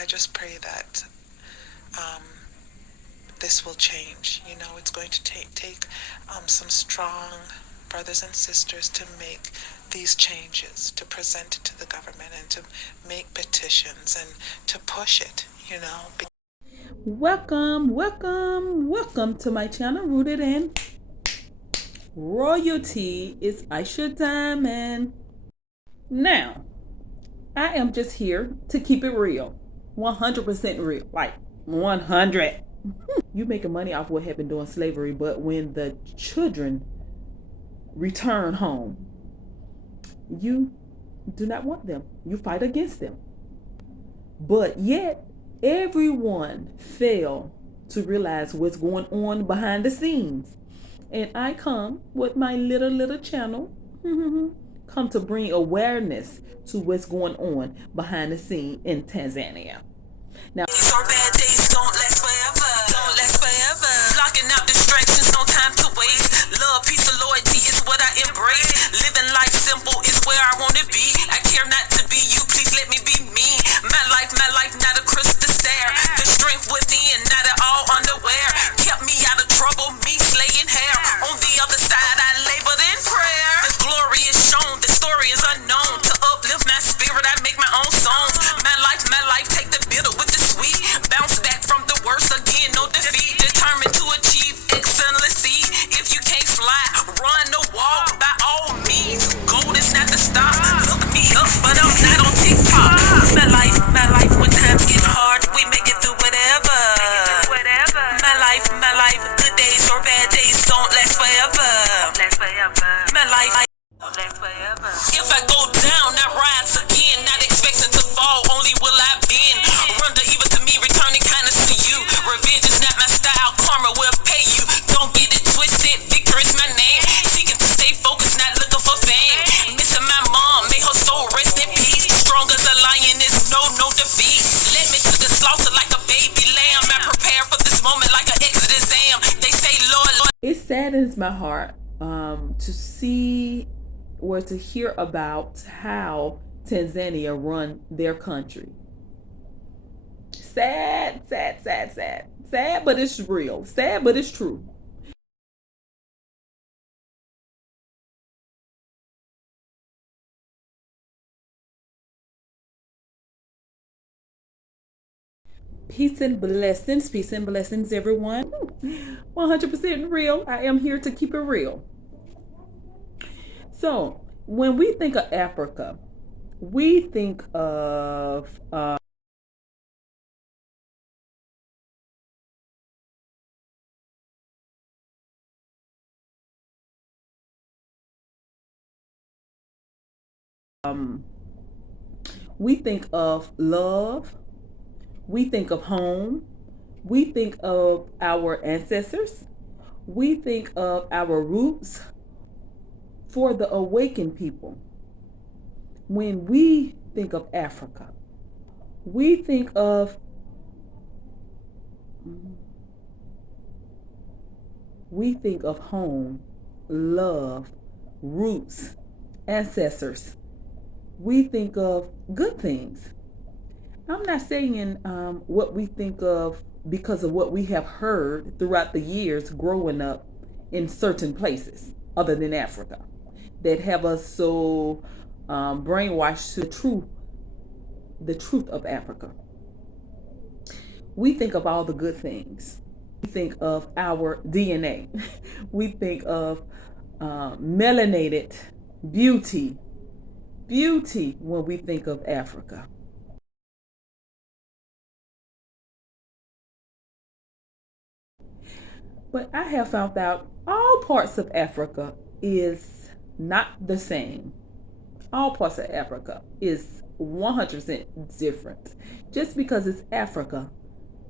I just pray that um, this will change. It's going to take some strong brothers and sisters to make these changes, to present it to the government and to make petitions and to push it. Welcome to my channel, Rooted in Royalty. It's Aisha Diamond. Now, I am just here to keep it real, 100% real, like 100. You making money off what happened during slavery, but when the children return home, you do not want them. You fight against them. But yet, everyone failed to realize what's going on behind the scenes. And I come with my little channel, come to bring awareness to what's going on behind the scene in Tanzania. Now, these are bad days, don't last forever. Don't last forever. Blocking out distractions, no time to waste. Love, peace, and loyalty is what I embrace. Living life simple is where I want to be. I care not to be you, please let me be me. My life, not a crystal stare. The strength within, not at all underwear. Kept me out of trouble, me slaying hair. On the other side, I labored in prayer. The glory is shown, the story is unknown. To uplift my spirit, I make my own songs. My life, take the bitter with the sweet. Bounce back from the worst, again, no defeat. Determined to achieve excellency. If you can't fly, run or walk, by all means. Gold is not the stop. Look me up, but I'm not on TikTok. My life, when times get hard, we make it through whatever. My life, good days or bad days don't last forever. My life don't last forever. If I go down, I rise again, not expecting to fall, only will I bend. Render evil to me, returning kindness to you. Revenge is not my style, karma will pay you. Don't get it twisted, victory is my name. Seeking to stay focused, not looking for fame. Missing my mom, may her soul rest in peace. Strong as a lion is no defeat. Led me to the slaughter like a baby lamb. I prepare for this moment like an exodus am. They say, Lord. it saddens my heart to see or to hear about how Tanzania run their country. Sad, but it's real. Sad, but it's true. Peace and blessings, everyone. 100% real. I am here to keep it real. So, when we think of Africa, we think of we think of love, we think of home, we think of our ancestors, we think of our roots for the awakened people. When we think of Africa, we think of home, love, roots, ancestors. We think of good things. I'm not saying what we think of because of what we have heard throughout the years growing up in certain places other than Africa that have us so brainwashed to the truth of Africa. We think of all the good things. We think of our DNA. We think of melanated beauty when we think of Africa. But I have found out all parts of Africa is not the same. All parts of Africa is 100% different. Just because it's Africa,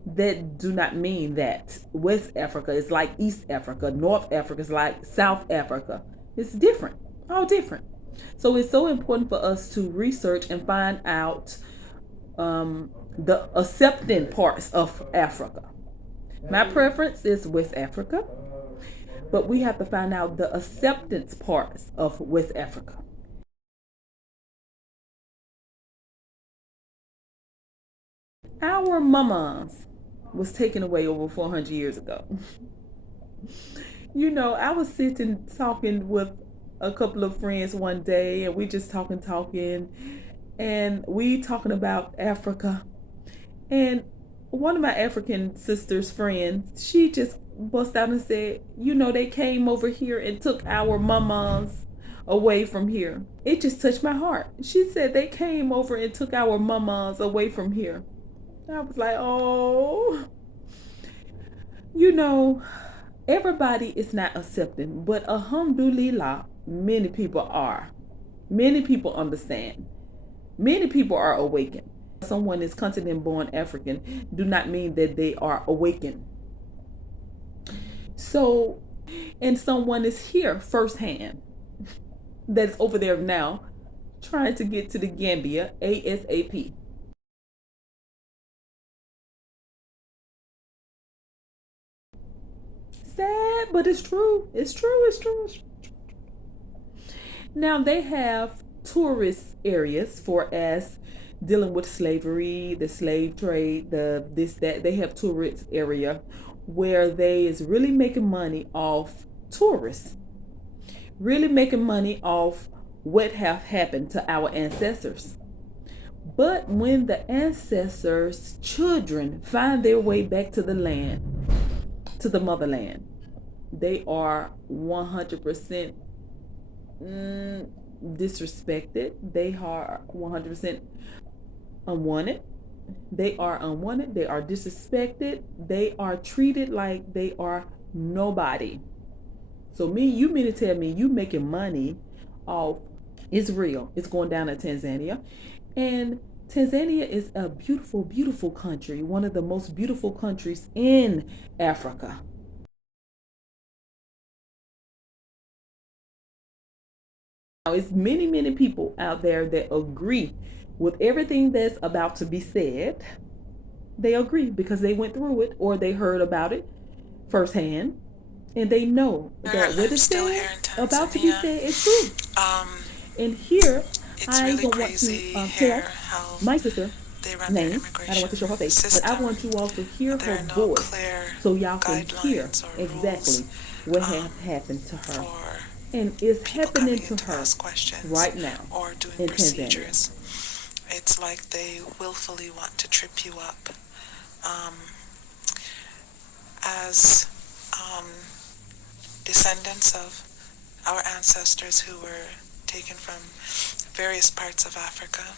that do not mean that West Africa is like East Africa, North Africa is like South Africa. It's different, all different. So it's so important for us to research and find out the accepting parts of Africa. My preference is West Africa, but we have to find out the acceptance parts of West Africa. Our mamas was taken away over 400 years ago. I was sitting talking with a couple of friends one day, and we just talking, and we talking about Africa. And one of my African sisters' friends, she just bust out and said, they came over here and took our mamas away from here. It just touched my heart. She said they came over and took our mamas away from here. I was like, oh, you know, everybody is not accepting, but alhamdulillah, many people are. Many people understand. Many people are awakened. Someone is continent born African do not mean that they are awakened. So, and someone is here firsthand that's over there now trying to get to the Gambia ASAP. Sad, but it's true. It's true. It's true. It's true. Now they have tourist areas for us dealing with slavery, the slave trade, the this that. They have tourist area where they is really making money off tourists, really making money off what have happened to our ancestors. But when the ancestors' children find their way back to the land, to the motherland, they are 100% disrespected. They are 100% unwanted. They are unwanted. They are disrespected. They are treated like they are nobody. So you mean to tell me you making money off? It's real. It's going down in Tanzania, and Tanzania is a beautiful, beautiful country. One of the most beautiful countries in Africa. Now, it's many, many people out there that agree with everything that's about to be said. They agree because they went through it or they heard about it firsthand, and they know that what is said about to be said is true. And here, I don't want to tell my sister name. I don't want to show her face, but I want you all to hear her voice so y'all can hear exactly what has happened to her. And it's happening to her right now or doing in procedures. Tanzania. It's like they willfully want to trip you up. As descendants of our ancestors who were taken from various parts of Africa,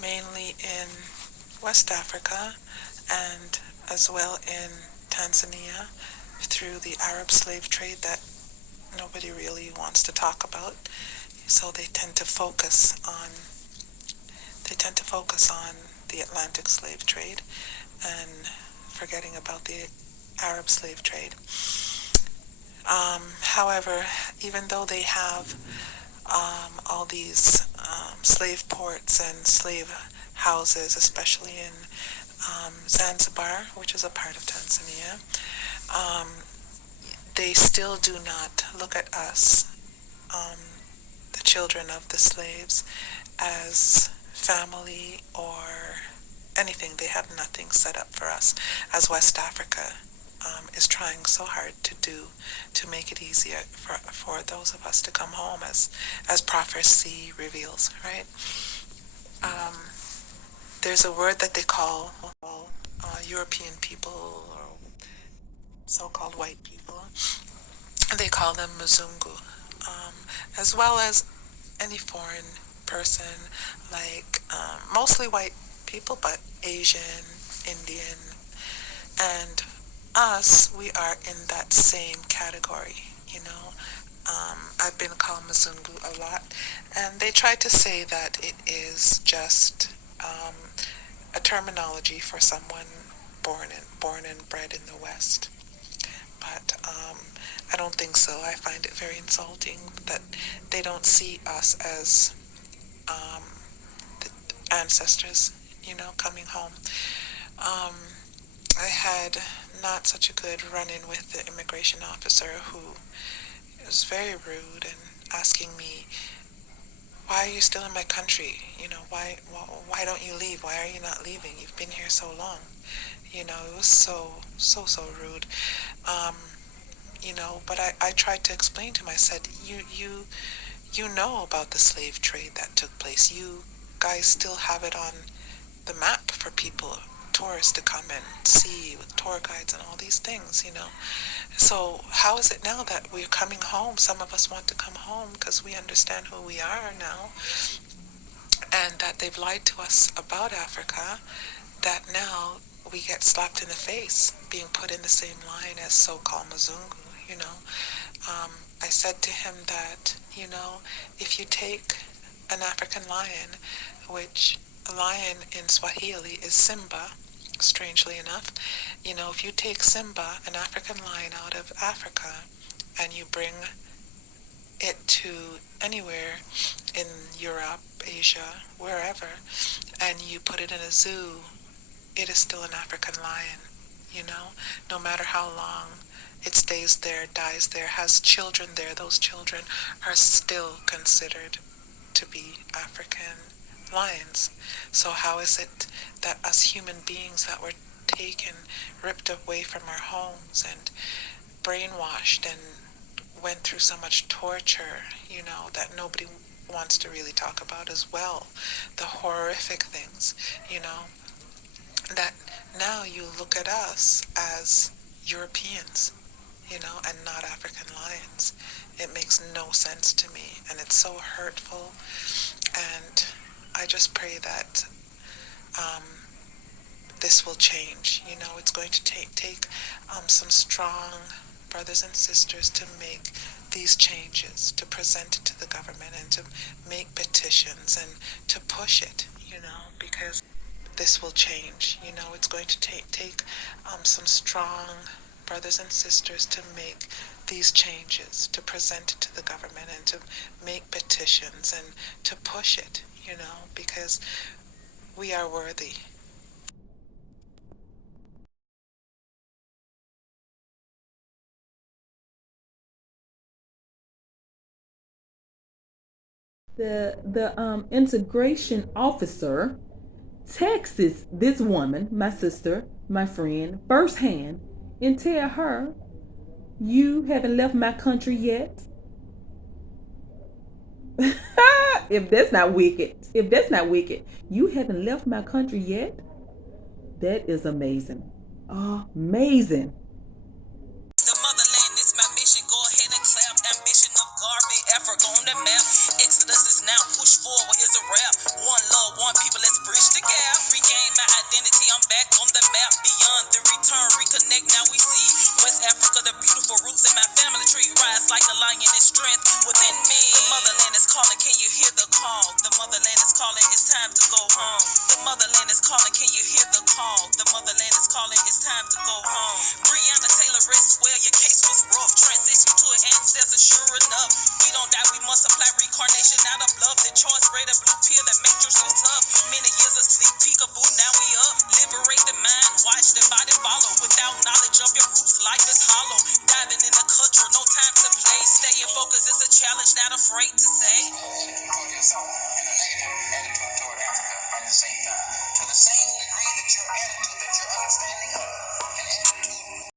mainly in West Africa and as well in Tanzania through the Arab slave trade that nobody really wants to talk about. So they tend to focus on the Atlantic slave trade and forgetting about the Arab slave trade. However, even though they have all these slave ports and slave houses, especially in Zanzibar, which is a part of Tanzania, they still do not look at us, the children of the slaves, as family or anything. They have nothing set up for us, as West Africa is trying so hard to do to make it easier for those of us to come home, as prophecy reveals, right? There's a word that they call European people or so-called white people. They call them Mzungu, as well as any foreign person, like mostly white people, but Asian, Indian, and us, we are in that same category. I've been called Mzungu a lot, and they try to say that it is just a terminology for someone born and bred in the West. But I don't think so. I find it very insulting that they don't see us as the ancestors, coming home. I had not such a good run-in with the immigration officer who was very rude and asking me, why are you still in my country? why don't you leave? Why are you not leaving? You've been here so long. You know, it was so rude. Um, you know, but I tried to explain to him. I said, you know about the slave trade that took place. You guys still have it on the map for people, tourists to come and see with tour guides and all these things, you know. So how is it now that we're coming home? Some of us want to come home because we understand who we are now, and that they've lied to us about Africa, that now we get slapped in the face being put in the same line as so-called Mzungu, you know. I said to him that, you know, if you take an African lion, which a lion in Swahili is Simba, strangely enough, you know, if you take Simba, an African lion out of Africa, and you bring it to anywhere in Europe, Asia, wherever, and you put it in a zoo, it is still an African lion, you know, no matter how long it stays there, dies there, has children there, those children are still considered to be African lions. So how is it that us human beings that were taken, ripped away from our homes and brainwashed and went through so much torture, you know, that nobody wants to really talk about as well, the horrific things, you know, that now you look at us as Europeans, you know, and not African lions. It makes no sense to me, and it's so hurtful. And I just pray that um, this will change. You know, it's going to take some strong brothers and sisters to make these changes, to present it to the government and to make petitions and to push it, you know, because this will change. You know, it's going to take some strong brothers and sisters to make these changes, to present it to the government and to make petitions and to push it, you know, because we are worthy. The integration officer texts this woman, my sister, my friend, firsthand, and tell her, "You haven't left my country yet." If that's not wicked, you haven't left my country yet. That is amazing, amazing. The motherland is my mission. Go ahead and clap. Ambition of garbage. Africa on the map. Exodus is now. Push forward is a rap. One love, one people. Let's bridge the gap. Regain my identity. I'm back on the map. Beyond the return, reconnect. Now we see West Africa, the beautiful roots in my family tree. Rise like a lion in strength within me. The motherland is calling. Can you hear the call? The motherland is calling. It's time to go home. The motherland is calling. Can you hear the call? The motherland is calling. It's time to go home. Breonna Taylor, rest well. Your case was rough. Transition to an ancestor, sure enough. We don't die, we multiply. Reincarnation out of love. The choice, red and blue pill. The matrix was tough. Many years of sleep, peekaboo. Now we up. Liberate the mind. Watch the body follow. Without knowledge of your roots, life is hollow. Diving in the culture, no time to play. Staying focused is a challenge, not afraid to